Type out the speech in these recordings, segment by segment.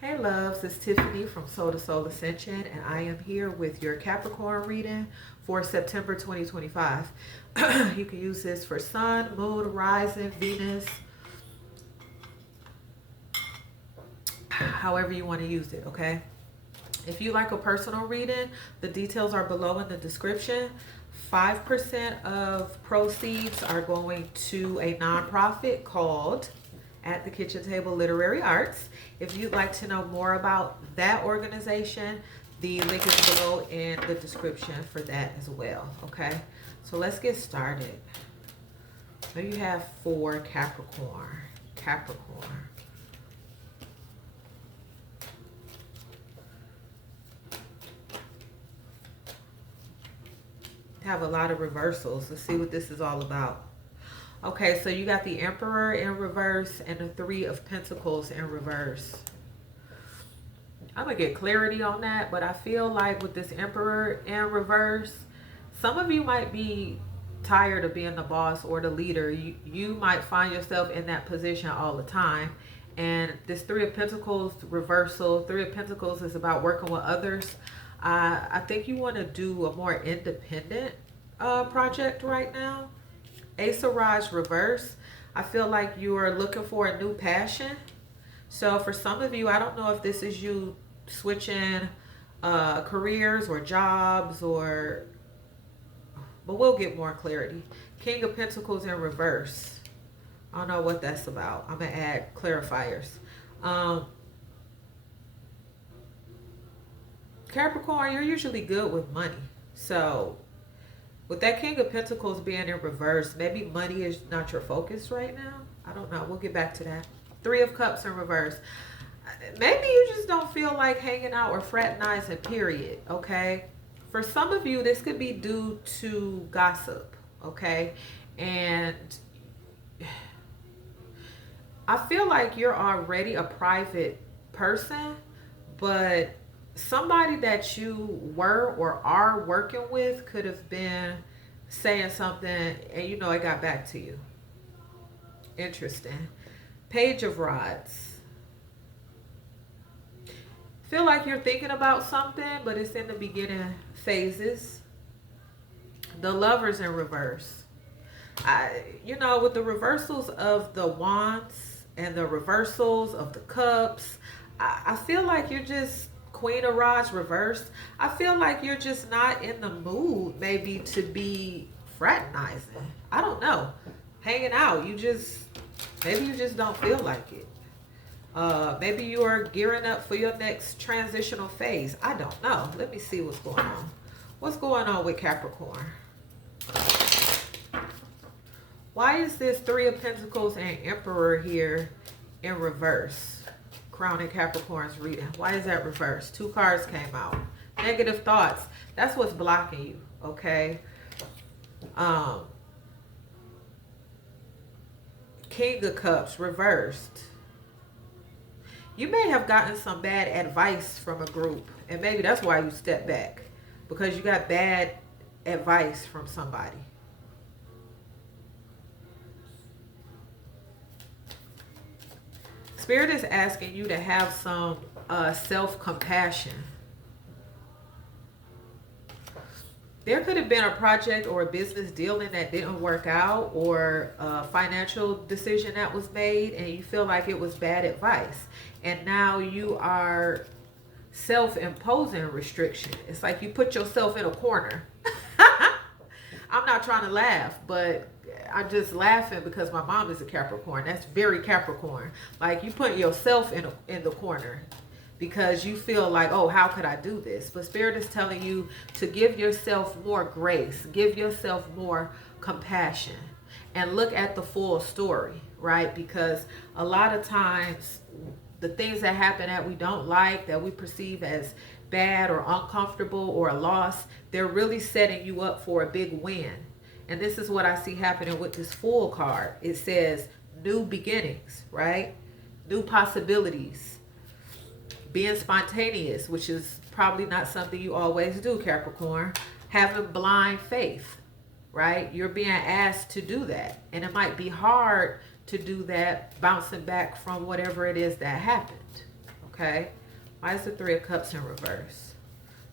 Hey loves, it's Tiffany from Soul to Soul Ascension, and I am here with your Capricorn reading for September 2025. You can use this for Sun, Moon, Rising, Venus, however you want to use it, okay? If you like a personal reading, the details are below in the description. 5% of proceeds are going to a nonprofit called At the Kitchen Table Literary Arts. If you'd like to know more about that organization, the link is below in the description for that as well. Okay, so let's get started. There you have for Capricorn. Capricorn. Have a lot of reversals. Let's see what this is all about. Okay, so you got the Emperor in reverse and the Three of Pentacles in reverse. I'm going to get clarity on that, but I feel like with this Emperor in reverse, some of you might be tired of being the boss or the leader. You might find yourself in that position all the time. And this Three of Pentacles reversal, Three of Pentacles is about working with others. I think you want to do a more independent project right now. Ace of Rods reverse. I feel like you are looking for a new passion. So for some of you, I don't know if this is you switching careers or jobs but we'll get more clarity. King of Pentacles in reverse. I don't know what that's about. I'm going to add clarifiers. Capricorn, you're usually good with money. So with that King of Pentacles being in reverse, maybe money is not your focus right now. I don't know. We'll get back to that. Three of Cups in reverse. Maybe you just don't feel like hanging out or fraternizing, period. Okay? For some of you, this could be due to gossip. Okay? And I feel like you're already a private person, but somebody that you were or are working with could have been saying something and it got back to you. Interesting. Page of Rods. Feel like you're thinking about something, but it's in the beginning phases. The Lovers in reverse. With the reversals of the Wands and the reversals of the Cups, I feel like you're just Queen of Rods reversed. I feel like you're just not in the mood maybe to be fraternizing. I don't know. Hanging out. Maybe you just don't feel like it. Maybe you are gearing up for your next transitional phase. I don't know. Let me see what's going on. What's going on with Capricorn? Why is this Three of Pentacles and Emperor here in reverse? Crowning Capricorn's reading. Why is that reversed? Two cards came out. Negative thoughts. That's what's blocking you, okay? King of Cups reversed. You may have gotten some bad advice from a group, and maybe that's why you step back, because you got bad advice from somebody. Spirit is asking you to have some self-compassion. There could have been a project or a business dealing that didn't work out, or a financial decision that was made and you feel like it was bad advice. And now you are self-imposing restriction. It's like you put yourself in a corner. I'm not trying to laugh, but I'm just laughing because my mom is a Capricorn. That's very Capricorn. Like you put yourself in the corner because you feel like, oh, how could I do this? But Spirit is telling you to give yourself more grace, give yourself more compassion, and look at the full story, right? Because a lot of times the things that happen that we don't like, that we perceive as bad or uncomfortable or a loss, they're really setting you up for a big win. And this is what I see happening with this Fool card. It says new beginnings, right? New possibilities. Being spontaneous, which is probably not something you always do, Capricorn. Having blind faith, right? You're being asked to do that. And it might be hard to do that bouncing back from whatever it is that happened. Okay. Why is the Three of Cups in reverse?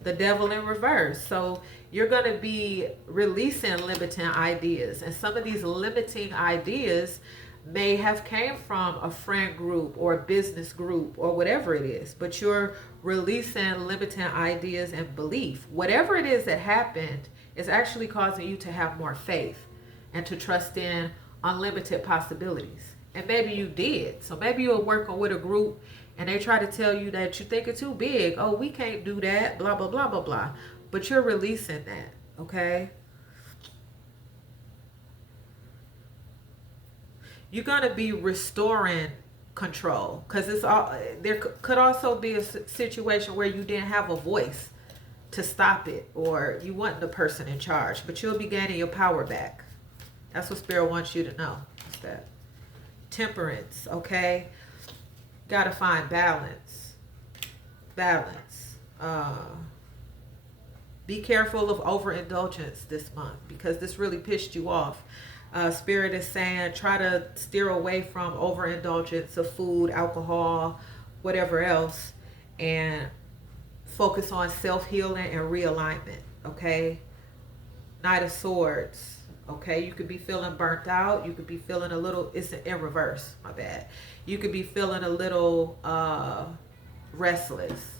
The Devil in reverse. So you're going to be releasing limiting ideas. And some of these limiting ideas may have came from a friend group or a business group or whatever it is. But you're releasing limiting ideas and belief. Whatever it is that happened is actually causing you to have more faith and to trust in unlimited possibilities. And maybe you did. So maybe you're working with a group and they try to tell you that you think it's too big. Oh, we can't do that, blah, blah, blah, blah, blah. But you're releasing that, okay? You're going to be restoring control, because it's all, there could also be a situation where you didn't have a voice to stop it, or you weren't the person in charge, but you'll be gaining your power back. That's what Spirit wants you to know. What's that? Temperance, okay? Got to find balance. Balance. Be careful of overindulgence this month, because this really pissed you off. Spirit is saying try to steer away from overindulgence of food, alcohol, whatever else, and focus on self-healing and realignment, okay? Knight of Swords, okay? You could be feeling burnt out. You could be feeling a little, it's in reverse, my bad. You could be feeling a little restless,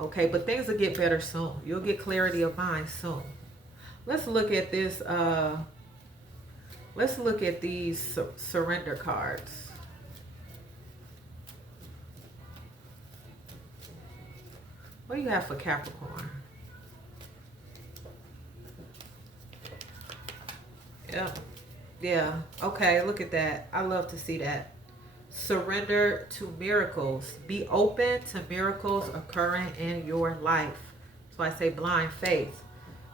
okay? But things will get better soon. You'll get clarity of mind soon. Let's look at this, let's look at these surrender cards. What do you have for Capricorn? Yep. Yeah. Okay, look at that. I love to see that. Surrender to miracles. Be open to miracles occurring in your life. That's why I say blind faith.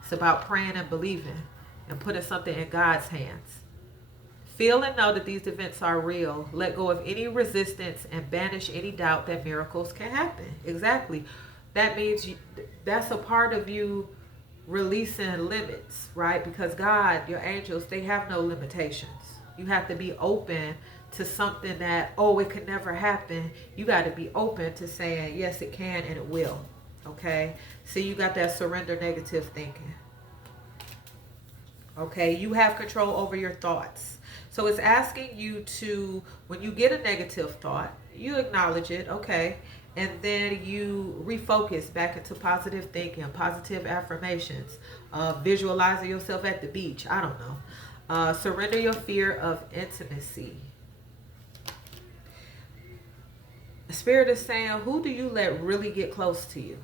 It's about praying and believing and putting something in God's hands. Feel and know that these events are real. Let go of any resistance and banish any doubt that miracles can happen. Exactly. That means that's a part of you releasing limits, right? Because God, your angels, they have no limitations. You have to be open to something that, oh, it could never happen. You got to be open to saying, yes, it can and it will. Okay? So you got that surrender negative thinking. Okay? You have control over your thoughts. So it's asking you to, when you get a negative thought, you acknowledge it, okay, and then you refocus back into positive thinking, positive affirmations, visualizing yourself at the beach, I don't know. Surrender your fear of intimacy. The Spirit is saying, who do you let really get close to you?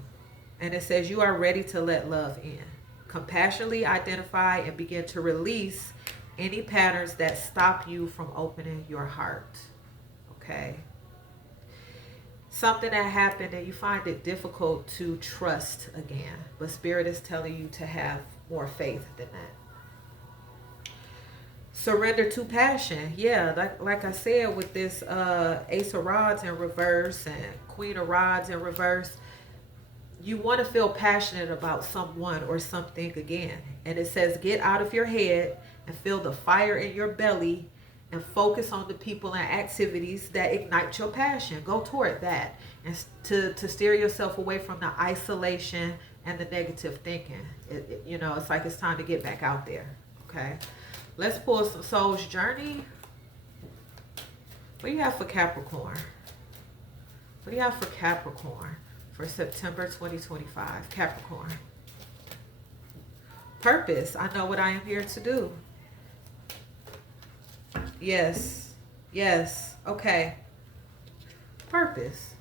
And it says you are ready to let love in. Compassionately identify and begin to release any patterns that stop you from opening your heart. Okay? Something that happened and you find it difficult to trust again. But Spirit is telling you to have more faith than that. Surrender to passion. Yeah, like I said, with this Ace of Rods in reverse and Queen of Rods in reverse, you want to feel passionate about someone or something again. And it says get out of your head and feel the fire in your belly and focus on the people and activities that ignite your passion. Go toward that, and to steer yourself away from the isolation and the negative thinking. You know, it's like it's time to get back out there. Okay, let's pull some Soul's Journey. What do you have for Capricorn? What do you have for Capricorn for September 2025? Capricorn. Purpose. I know what I am here to do. Yes. Yes. Okay. Purpose.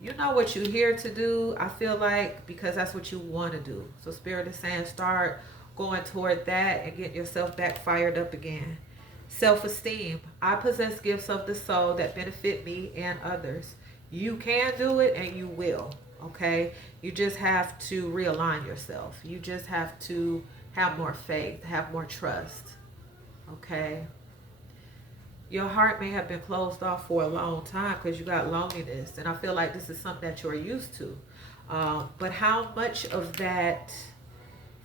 You know what you're here to do, I feel like, because that's what you want to do. So Spirit is saying start going toward that and get yourself back fired up again. Self-esteem. I possess gifts of the soul that benefit me and others. You can do it and you will. Okay? You just have to realign yourself. You just have to have more faith, have more trust. Okay? Your heart may have been closed off for a long time because you got loneliness. And I feel like this is something that you're used to. But how much of that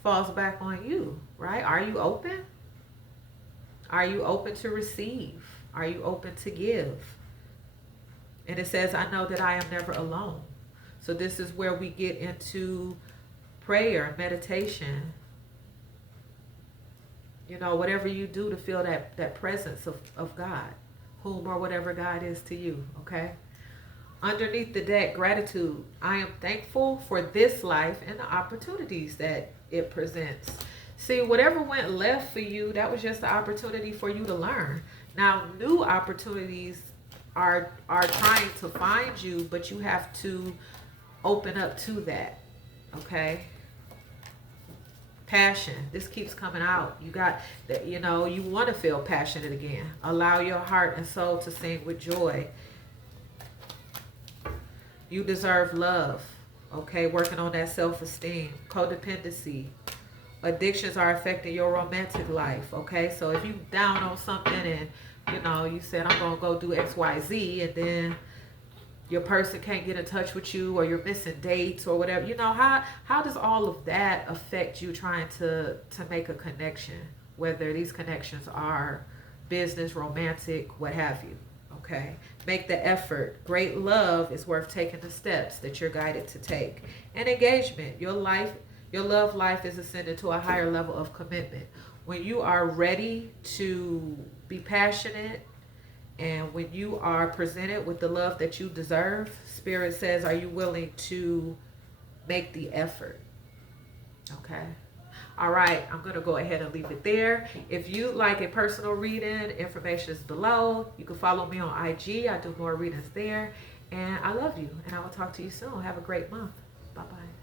falls back on you, right? Are you open? Are you open to receive? Are you open to give? And it says, I know that I am never alone. So this is where we get into prayer, meditation, you know, whatever you do to feel that presence of God, whom or whatever God is to you, okay? Underneath the deck, gratitude. I am thankful for this life and the opportunities that it presents. See, whatever went left for you, that was just the opportunity for you to learn. Now, new opportunities are trying to find you, but you have to open up to that, okay? Passion. This keeps coming out. You got that, you know, you want to feel passionate again. Allow your heart and soul to sing with joy. You deserve love. Okay, working on that self-esteem. Codependency. Addictions are affecting your romantic life. Okay, so if you down on something and you know you said I'm gonna go do XYZ, and then your person can't get in touch with you, or you're missing dates or whatever, you know, how does all of that affect you trying to make a connection, whether these connections are business, romantic, what have you? Okay, make the effort. Great love is worth taking the steps that you're guided to take. And engagement. Your love life is ascended to a higher level of commitment when you are ready to be passionate. And when you are presented with the love that you deserve, Spirit says, are you willing to make the effort? Okay. All right. I'm going to go ahead and leave it there. If you like a personal reading, information is below. You can follow me on IG. I do more readings there. And I love you. And I will talk to you soon. Have a great month. Bye-bye.